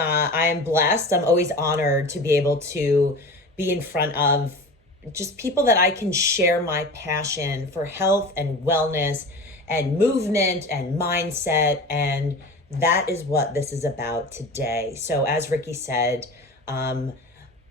I am blessed. I'm always honored to be able to be in front of just people that I can share my passion for health and wellness and movement and mindset. And that is what this is about today. So as Ricky said, I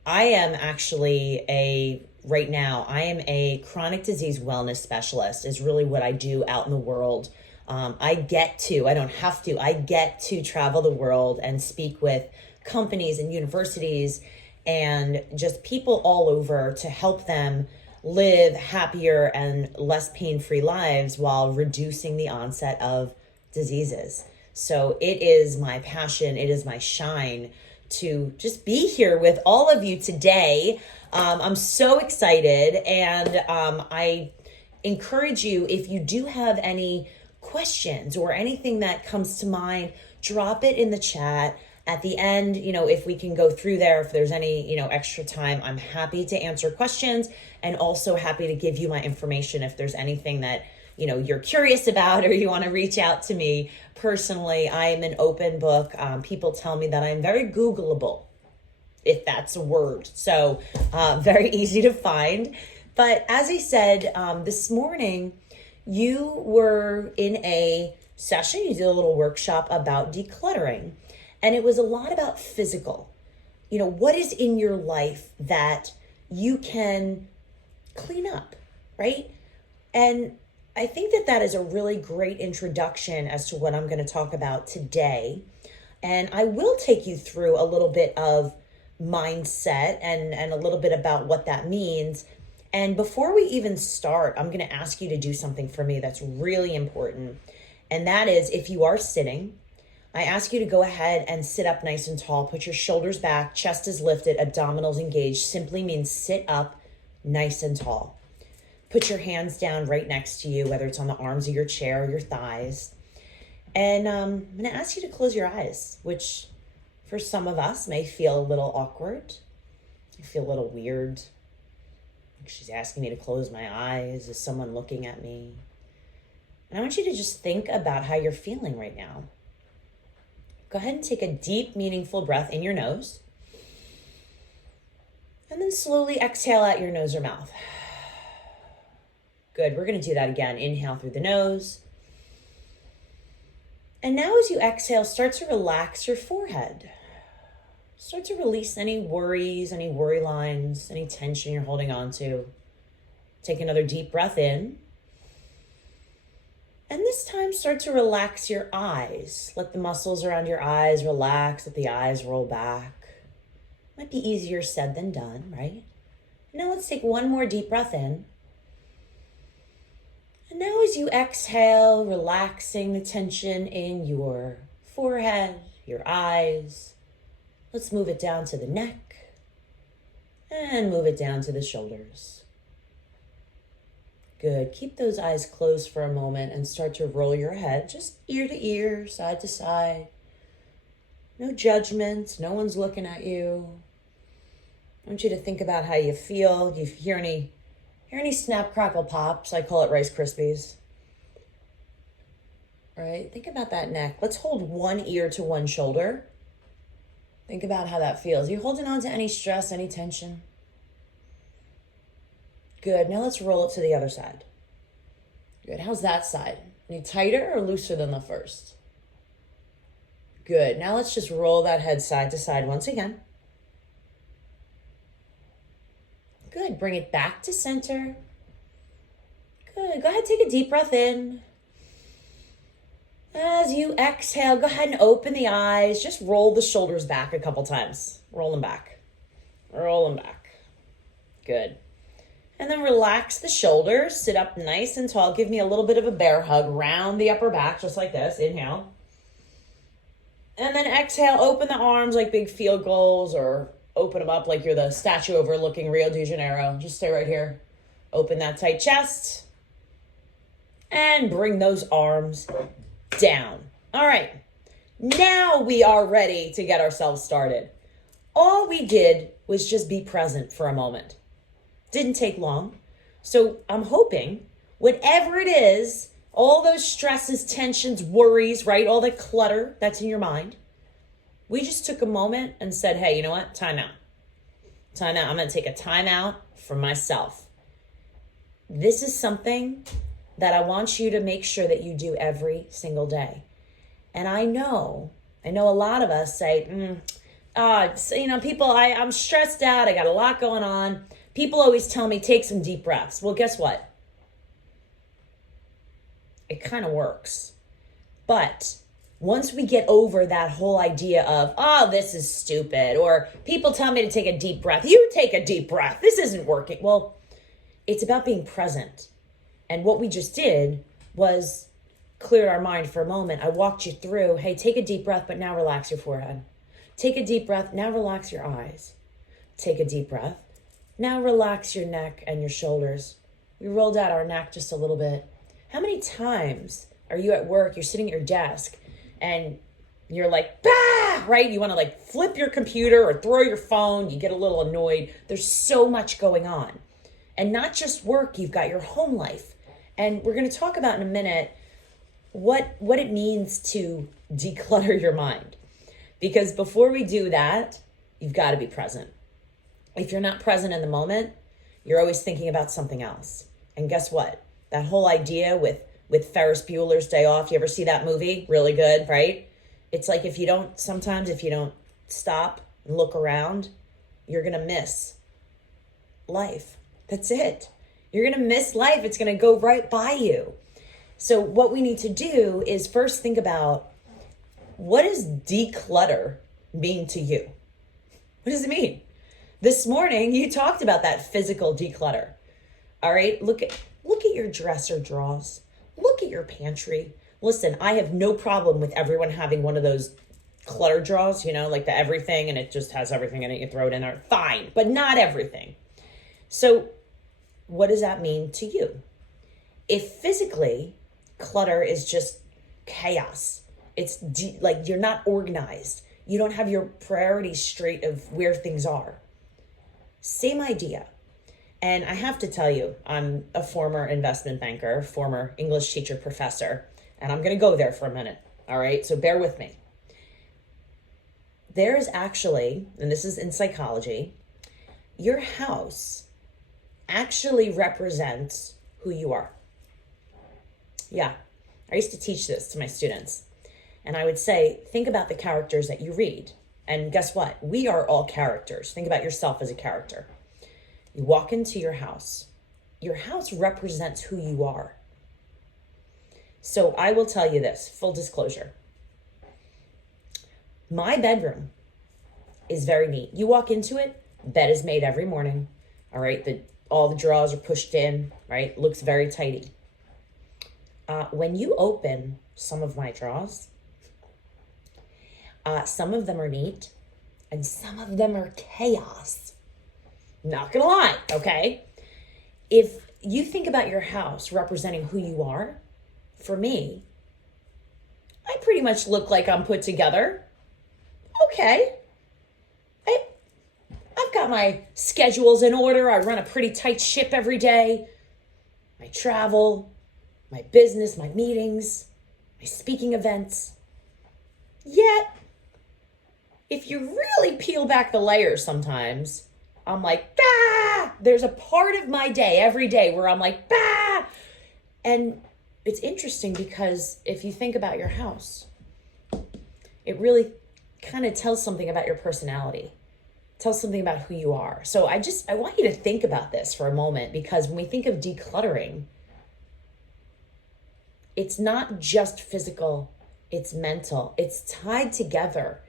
am actually right now, I am a chronic disease wellness specialist is really what I do out in the world. I don't have to, I get to travel the world and speak with companies and universities and just people all over to help them live happier and less pain-free lives while reducing the onset of diseases. So it is my passion, it is my shine to just be here with all of you today. I'm so excited, and I encourage you, if you do have any questions or anything that comes to mind, drop it in the chat. At the end, if we can go through there, if there's any, extra time, I'm happy to answer questions and also happy to give you my information if there's anything that, you're curious about or you want to reach out to me personally. I am an open book. People tell me that I'm very Googleable, if that's a word. So very easy to find. But as I said, this morning, you were in a session, you did a little workshop about decluttering. And it was a lot about physical. What is in your life that you can clean up, right? And I think that is a really great introduction as to what I'm going to talk about today. And I will take you through a little bit of mindset and a little bit about what that means. And before we even start, I'm going to ask you to do something for me that's really important. And that is, if you are sitting, I ask you to go ahead and sit up nice and tall. Put your shoulders back, chest is lifted, abdominals engaged. Simply means sit up nice and tall. Put your hands down right next to you, whether it's on the arms of your chair or your thighs. And I'm going to ask you to close your eyes, which for some of us may feel a little awkward. I feel a little weird. Like she's asking me to close my eyes. Is someone looking at me? And I want you to just think about how you're feeling right now. Go ahead and take a deep, meaningful breath in your nose. And then slowly exhale out your nose or mouth. Good, we're going to do that again. Inhale through the nose. And now as you exhale, start to relax your forehead. Start to release any worries, any worry lines, any tension you're holding on to. Take another deep breath in. And this time start to relax your eyes. Let the muscles around your eyes relax, let the eyes roll back. Might be easier said than done, right? Now let's take one more deep breath in. And now as you exhale, relaxing the tension in your forehead, your eyes. Let's move it down to the neck and move it down to the shoulders. Good. Keep those eyes closed for a moment and start to roll your head, just ear to ear, side to side. No judgments. No one's looking at you. I want you to think about how you feel. Do you hear any snap, crackle, pops? I call it Rice Krispies. All right. Think about that neck. Let's hold one ear to one shoulder. Think about how that feels. You holding on to any stress, any tension? Good. Now let's roll it to the other side. Good. How's that side? Any tighter or looser than the first? Good. Now let's just roll that head side to side once again. Good. Bring it back to center. Good. Go ahead, take a deep breath in. As you exhale, go ahead and open the eyes. Just roll the shoulders back a couple times. Roll them back. Roll them back. Good. And then relax the shoulders. Sit up nice and tall. Give me a little bit of a bear hug. Round the upper back, just like this. Inhale. And then exhale. Open the arms like big field goals, or open them up like you're the statue overlooking Rio de Janeiro. Just stay right here. Open that tight chest. And bring those arms down. All right. Now we are ready to get ourselves started. All we did was just be present for a moment. Didn't take long. So I'm hoping whatever it is, all those stresses, tensions, worries, right? All the clutter that's in your mind, We just took a moment and said, hey, you know what? Time out. Time out. I'm going to take a time out for myself. This is something that I want you to make sure that you do every single day. And I know a lot of us say, people, I'm stressed out. I got a lot going on. People always tell me, take some deep breaths. Well, guess what? It kind of works. But once we get over that whole idea of, oh, this is stupid, or people tell me to take a deep breath. You take a deep breath. This isn't working. Well, it's about being present. And what we just did was cleared our mind for a moment. I walked you through, hey, take a deep breath, but now relax your forehead. Take a deep breath, now relax your eyes. Take a deep breath. Now relax your neck and your shoulders. We rolled out our neck just a little bit. How many times are you at work, you're sitting at your desk, and you're like, bah, right? You want to like flip your computer or throw your phone. You get a little annoyed. There's so much going on. And not just work, you've got your home life. And we're going to talk about in a minute what it means to declutter your mind. Because before we do that, you've got to be present. If you're not present in the moment, you're always thinking about something else. And guess what? That whole idea with Ferris Bueller's Day Off, you ever see that movie? Really good, right? It's like if you don't stop and look around, you're going to miss life. That's it. You're going to miss life. It's going to go right by you. So what we need to do is first think about, what does declutter mean to you? What does it mean? This morning, you talked about that physical declutter. All right, look at your dresser drawers. Look at your pantry. Listen, I have no problem with everyone having one of those clutter drawers, like the everything, and it just has everything in it. You throw it in there. Fine, but not everything. So what does that mean to you? If physically clutter is just chaos, it's like you're not organized. You don't have your priorities straight of where things are. Same idea. And I have to tell you, I'm a former investment banker, former English teacher, professor, and I'm going to go there for a minute. All right. So bear with me. There is actually, and this is in psychology, your house actually represents who you are. Yeah. I used to teach this to my students. And I would say, think about the characters that you read. And guess what? We are all characters. Think about yourself as a character. You walk into your house. Your house represents who you are. So I will tell you this, full disclosure. My bedroom is very neat. You walk into it, bed is made every morning. All right, all the drawers are pushed in, right? Looks very tidy. When you open some of my drawers, some of them are neat and some of them are chaos. Not gonna lie, okay? If you think about your house representing who you are, for me, I pretty much look like I'm put together. Okay. I've got my schedules in order. I run a pretty tight ship every day. My travel, my business, my meetings, my speaking events. Yet, if you really peel back the layers sometimes, I'm like, there's a part of my day every day where I'm like, and it's interesting because if you think about your house, it really kind of tells something about your personality, tells something about who you are. So I want you to think about this for a moment, because when we think of decluttering, it's not just physical, it's mental, it's tied together.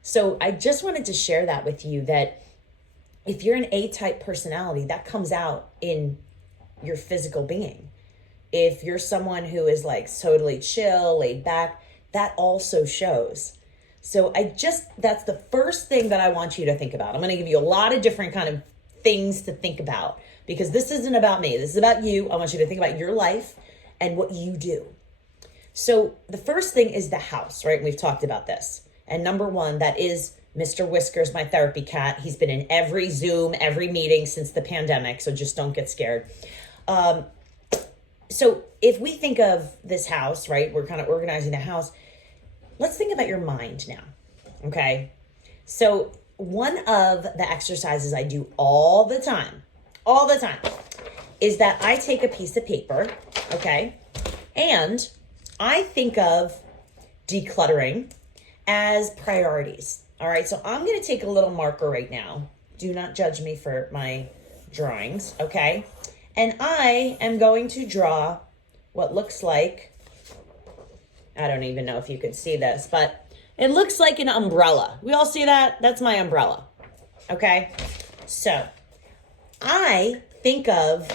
So I just wanted to share that with you, that if you're an A-type personality, that comes out in your physical being. If you're someone who is like totally chill, laid back, that also shows. So that's the first thing that I want you to think about. I'm going to give you a lot of different kind of things to think about, because this isn't about me. This is about you. I want you to think about your life and what you do. So the first thing is the house, right? We've talked about this. And number one, that is Mr. Whiskers, my therapy cat. He's been in every Zoom, every meeting since the pandemic, so just don't get scared. So if we think of this house, right, we're kind of organizing the house. Let's think about your mind now, Okay. So one of the exercises I do all the time, is that I take a piece of paper, okay, and I think of decluttering as priorities. All right, so I'm going to take a little marker right now. Do not judge me for my drawings, okay? And I am going to draw what looks like, I don't even know if you can see this, but it looks like an umbrella. We all see that? That's my umbrella, okay? So I think of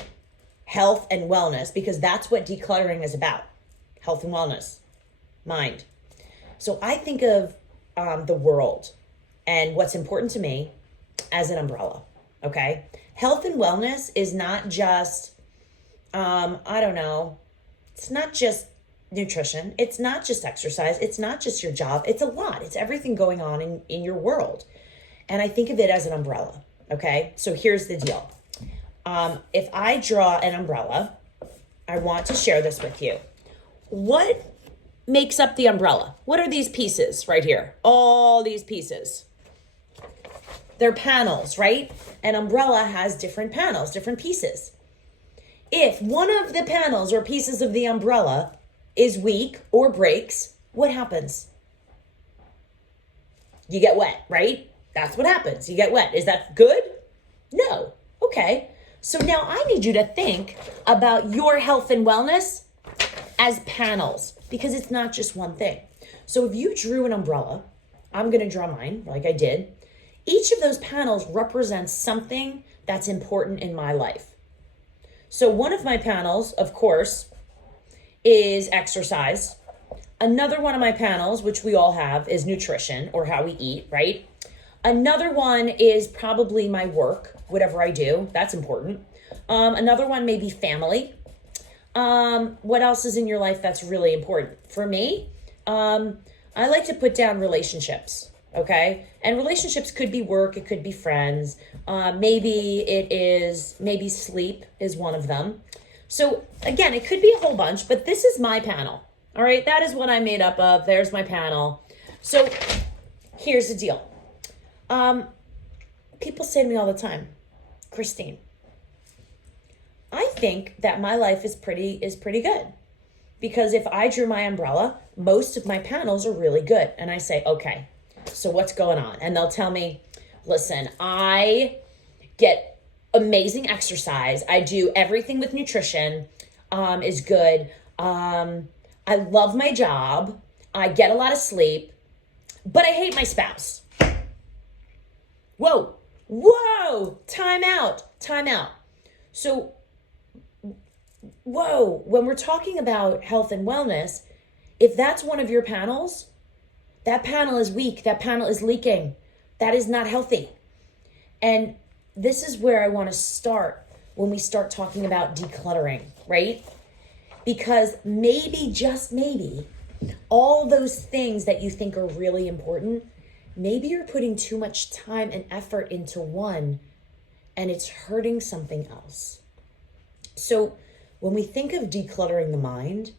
health and wellness because that's what decluttering is about. Health and wellness, mind. So I think of the world and what's important to me as an umbrella, okay? Health and wellness is not just, it's not just nutrition. It's not just exercise. It's not just your job. It's a lot. It's everything going on in your world. And I think of it as an umbrella, okay? So here's the deal. If I draw an umbrella, I want to share this with you. What makes up the umbrella? What are these pieces right here? All these pieces. They're panels, right? An umbrella has different panels, different pieces. If one of the panels or pieces of the umbrella is weak or breaks, what happens? You get wet, right? That's what happens. You get wet. Is that good? No. Okay. So now I need you to think about your health and wellness as panels, because it's not just one thing. So if you drew an umbrella, I'm going to draw mine like I did. Each of those panels represents something that's important in my life. So one of my panels, of course, is exercise. Another one of my panels, which we all have, is nutrition or how we eat, right? Another one is probably my work, whatever I do. That's important. Another one may be family. What else is in your life that's really important? For me, I like to put down relationships, okay? And relationships could be work, it could be friends. Maybe sleep is one of them. So again, it could be a whole bunch, but this is my panel, all right? That is what I'm made up of. There's my panel. So here's the deal. People say to me all the time, Christine, I think that my life is pretty good, because if I drew my umbrella, most of my panels are really good. And I say, okay, so what's going on? And they'll tell me, listen, I get amazing exercise. I do everything with nutrition, is good. I love my job. I get a lot of sleep, but I hate my spouse. Whoa, time out. So, when we're talking about health and wellness, if that's one of your panels, that panel is weak, that panel is leaking, that is not healthy. And this is where I want to start when we start talking about decluttering, right? Because maybe, just maybe, all those things that you think are really important, maybe you're putting too much time and effort into one and it's hurting something else. So when we think of decluttering the mind,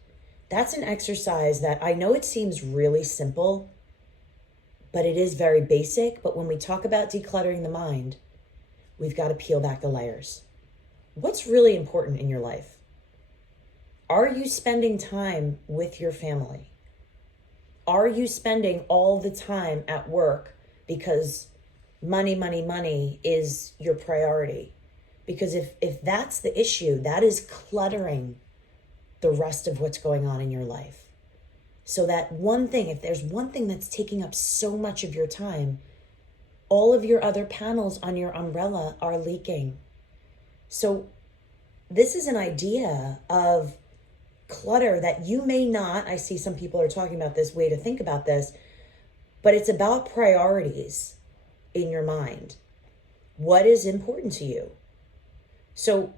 that's an exercise that I know it seems really simple, but it is very basic. But when we talk about decluttering the mind, we've got to peel back the layers. What's really important in your life? Are you spending time with your family? Are you spending all the time at work because money is your priority? Because if that's the issue, that is cluttering the rest of what's going on in your life. So that one thing, if there's one thing that's taking up so much of your time, all of your other panels on your umbrella are leaking. So this is an idea of clutter that you may not, I see some people are talking about this way to think about this, but it's about priorities in your mind. What is important to you? So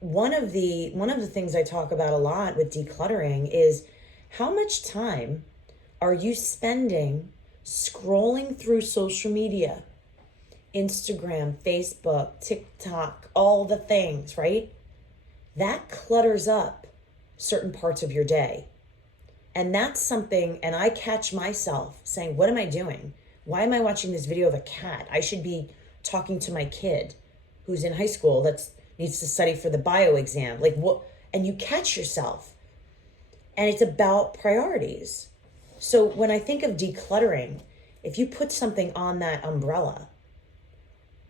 one of the things I talk about a lot with decluttering is how much time are you spending scrolling through social media, Instagram, Facebook, TikTok, all the things, right? That clutters up certain parts of your day. And that's something, and I catch myself saying, what am I doing? Why am I watching this video of a cat? I should be talking to my kid who's in high school that needs to study for the bio exam. Like what? And you catch yourself. And it's about priorities. So when I think of decluttering, if you put something on that umbrella,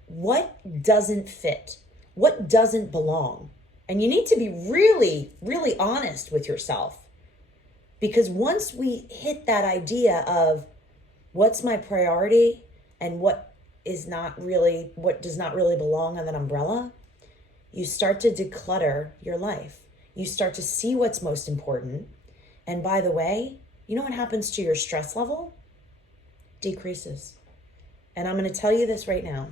what doesn't fit? What doesn't belong? And you need to be really, really honest with yourself. Because once we hit that idea of what's my priority and what does not really belong on that umbrella, you start to declutter your life. You start to see what's most important. And by the way, you know what happens to your stress level? Decreases. And I'm going to tell you this right now.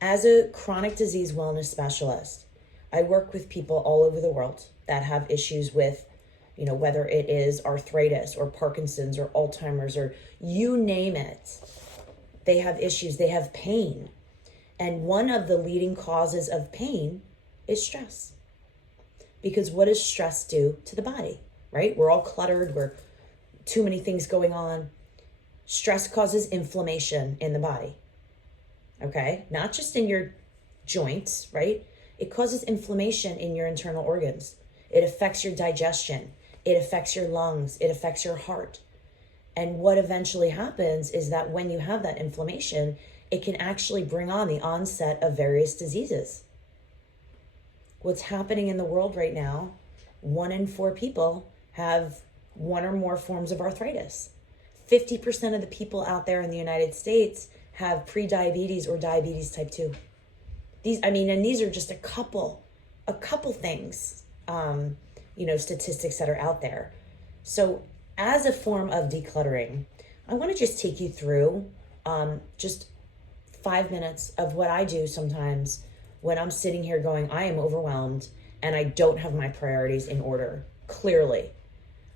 As a chronic disease wellness specialist, I work with people all over the world that have issues with, whether it is arthritis or Parkinson's or Alzheimer's or you name it. They have issues, they have pain. And one of the leading causes of pain is stress. Because what does stress do to the body, right? We're all cluttered, we're too many things going on. Stress causes inflammation in the body, okay? Not just in your joints, right? It causes inflammation in your internal organs. It affects your digestion. It affects your lungs. It affects your heart. And what eventually happens is that when you have that inflammation, it can actually bring on the onset of various diseases. What's happening in the world right now, 1 in 4 people have one or more forms of arthritis. 50% of the people out there in the United States have prediabetes or diabetes type 2. These are just a couple things, statistics that are out there. So as a form of decluttering, I want to just take you through just 5 minutes of what I do sometimes when I'm sitting here going, I am overwhelmed and I don't have my priorities in order. Clearly,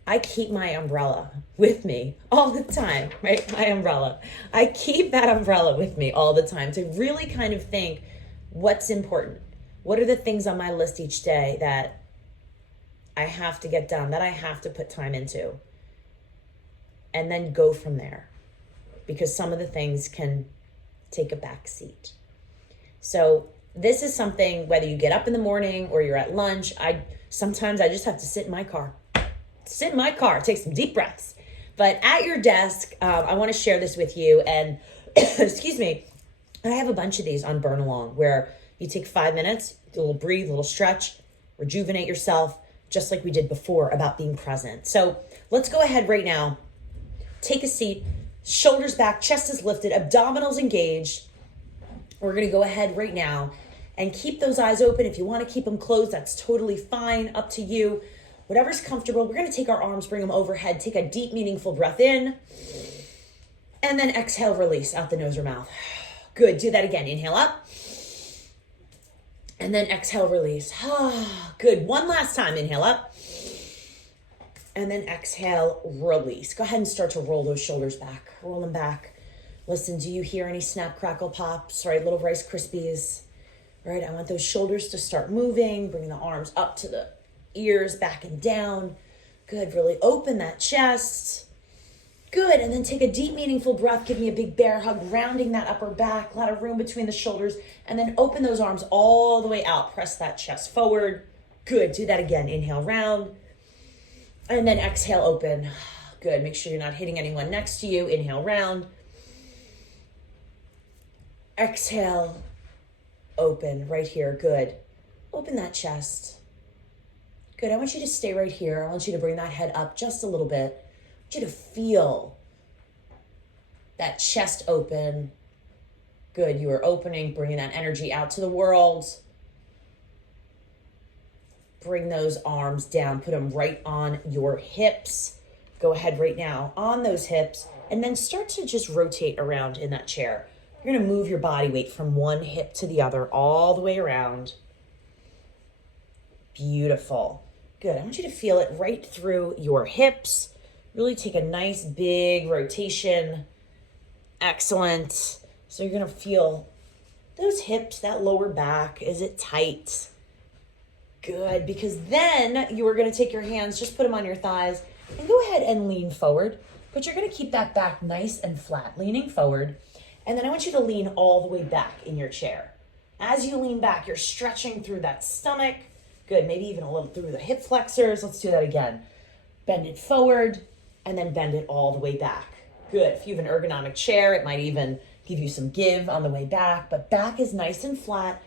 I keep my umbrella with me all the time, right? My umbrella. I keep that umbrella with me all the time to really kind of think what's important. What are the things on my list each day that I have to get done, that I have to put time into? And then go from there. Because some of the things can take a back seat. So this is something, whether you get up in the morning or you're at lunch, sometimes I just have to sit in my car. Take some deep breaths. But at your desk, I want to share this with you. And excuse me, I have a bunch of these on Burn Along where you take 5 minutes, do a little breathe, a little stretch, rejuvenate yourself, just like we did before about being present. So let's go ahead right now. Take a seat, shoulders back, chest is lifted, abdominals engaged. We're going to go ahead right now and keep those eyes open. If you want to keep them closed, that's totally fine. Up to you. Whatever's comfortable. We're going to take our arms, bring them overhead. Take a deep, meaningful breath in. And then exhale, release out the nose or mouth. Good. Do that again. Inhale up. And then exhale, release. Good. One last time. Inhale up. And then exhale, release. Go ahead and start to roll those shoulders back. Roll them back. Listen, do you hear any snap, crackle, pops, right? Little Rice Krispies, right? I want those shoulders to start moving, bringing the arms up to the ears, back and down. Good, really open that chest. Good, and then take a deep, meaningful breath. Give me a big bear hug, rounding that upper back, a lot of room between the shoulders, and then open those arms all the way out. Press that chest forward. Good, do that again. Inhale, round, and then exhale, open. Good, make sure you're not hitting anyone next to you. Inhale, round. Exhale, open right here. Good. Open that chest. Good. I want you to stay right here. I want you to bring that head up just a little bit. I want you to feel that chest open. Good. You are opening, bringing that energy out to the world. Bring those arms down. Put them right on your hips. Go ahead right now on those hips and then start to just rotate around in that chair. You're going to move your body weight from one hip to the other all the way around. Beautiful. Good. I want you to feel it right through your hips. Really take a nice big rotation. Excellent. So you're going to feel those hips, that lower back. Is it tight? Good. Because then you are going to take your hands, just put them on your thighs, and go ahead and lean forward. but you're gonna keep that back nice and flat, leaning forward. And then I want you to lean all the way back in your chair. As you lean back, you're stretching through that stomach. Good, maybe even a little through the hip flexors. Let's do that again. Bend it forward and then bend it all the way back. Good, if you have an ergonomic chair, it might even give you some give on the way back, but back is nice and flat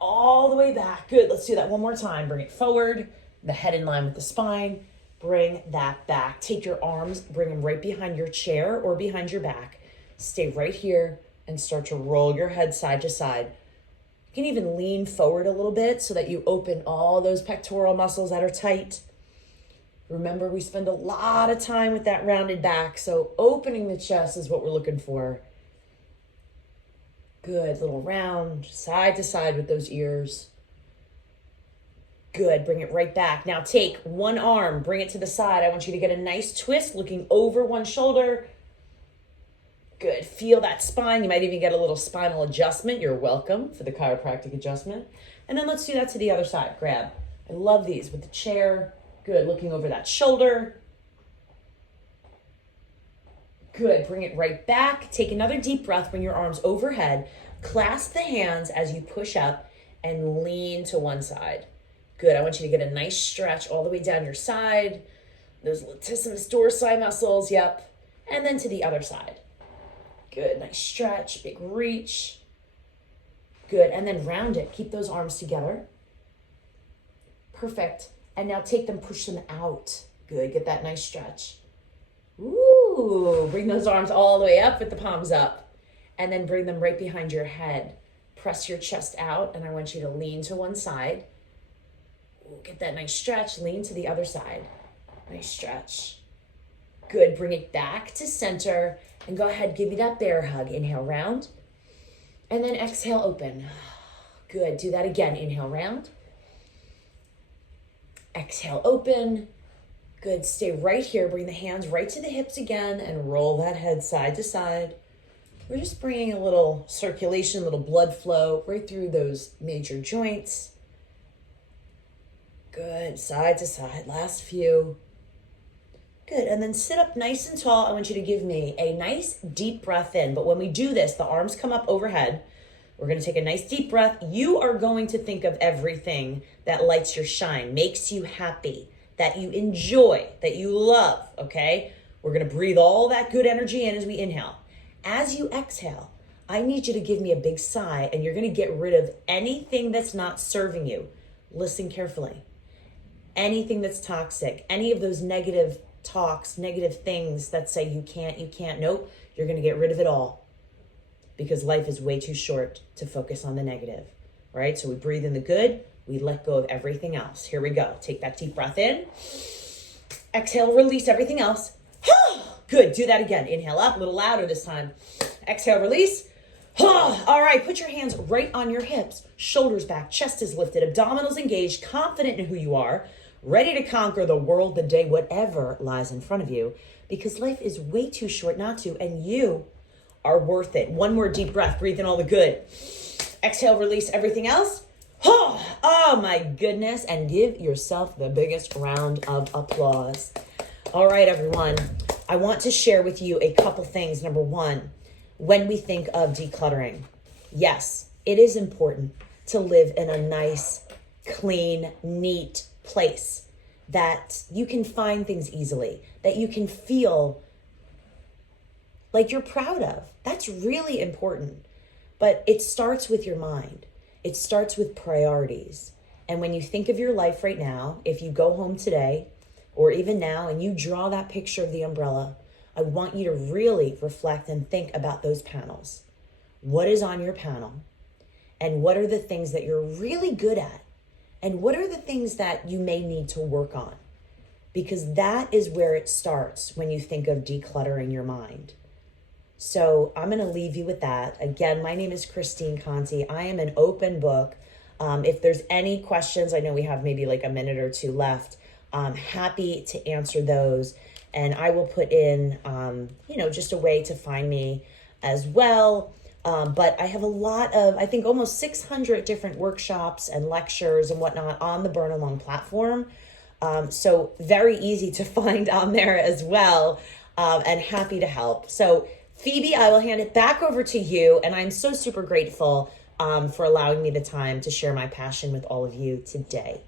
all the way back. Good, let's do that one more time. Bring it forward, the head in line with the spine. Bring that back. Take your arms, bring them right behind your chair or behind your back. Stay right here and start to roll your head side to side. You can even lean forward a little bit so that you open all those pectoral muscles that are tight. Remember, we spend a lot of time with that rounded back, so opening the chest is what we're looking for. Good, little round, side to side with those ears. Good, bring it right back. Now take one arm, bring it to the side. I want you to get a nice twist, looking over one shoulder. Good, feel that spine. You might even get a little spinal adjustment. You're welcome for the chiropractic adjustment. And then let's do that to the other side. Grab. I love these with the chair. Good, looking over that shoulder. Good, bring it right back. Take another deep breath, bring your arms overhead. Clasp the hands as you push up and lean to one side. Good, I want you to get a nice stretch all the way down your side. Those latissimus dorsi muscles, yep. And then to the other side. Good, nice stretch, big reach. Good, and then round it. Keep those arms together. Perfect. And now take them, push them out. Good, get that nice stretch. Ooh, bring those arms all the way up with the palms up. And then bring them right behind your head. Press your chest out, and I want you to lean to one side. Ooh, get that nice stretch, lean to the other side. Nice stretch. Good, bring it back to center. And go ahead, give me that bear hug. Inhale, round. And then exhale, open. Good, do that again. Inhale, round. Exhale, open. Good, stay right here. Bring the hands right to the hips again and roll that head side to side. We're just bringing a little circulation, a little blood flow right through those major joints. Good, side to side, last few. Good, and then sit up nice and tall. I want you to give me a nice deep breath in. But when we do this, the arms come up overhead. We're gonna take a nice deep breath. You are going to think of everything that lights your shine, makes you happy, that you enjoy, that you love, okay? We're gonna breathe all that good energy in as we inhale. As you exhale, I need you to give me a big sigh, and you're gonna get rid of anything that's not serving you. Listen carefully. Anything that's toxic, any of those negative talks, negative things that say you can't, nope, you're gonna get rid of it all because life is way too short to focus on the negative, right? So we breathe in the good, we let go of everything else. Here we go. Take that deep breath in. Exhale, release everything else. Good, do that again. Inhale up, a little louder this time. Exhale, release. All right, put your hands right on your hips, shoulders back, chest is lifted, abdominals engaged, confident in who you are, ready to conquer the world, the day, whatever lies in front of you, because life is way too short not to, and you are worth it. One more deep breath, breathe in all the good. Exhale, release everything else. Oh my goodness, and give yourself the biggest round of applause. All right, everyone, I want to share with you a couple things. Number one, when we think of decluttering, yes, it is important to live in a nice, clean, neat place that you can find things easily, that you can feel like you're proud of. That's really important. But it starts with your mind. It starts with priorities. And when you think of your life right now, if you go home today or even now and you draw that picture of the umbrella, I want you to really reflect and think about those panels. What is on your panel? And what are the things that you're really good at? And what are the things that you may need to work on? Because that is where it starts when you think of decluttering your mind. So I'm going to leave you with that. Again, my name is Christine Conti. I am an open book. If there's any questions, I know we have maybe like a minute or two left. I'm happy to answer those. And I will put in, just a way to find me as well. But I have a lot of, I think almost 600 different workshops and lectures and whatnot on the Burn Along platform. So very easy to find on there as well. and happy to help. So Phoebe, I will hand it back over to you. And I'm so super grateful for allowing me the time to share my passion with all of you today.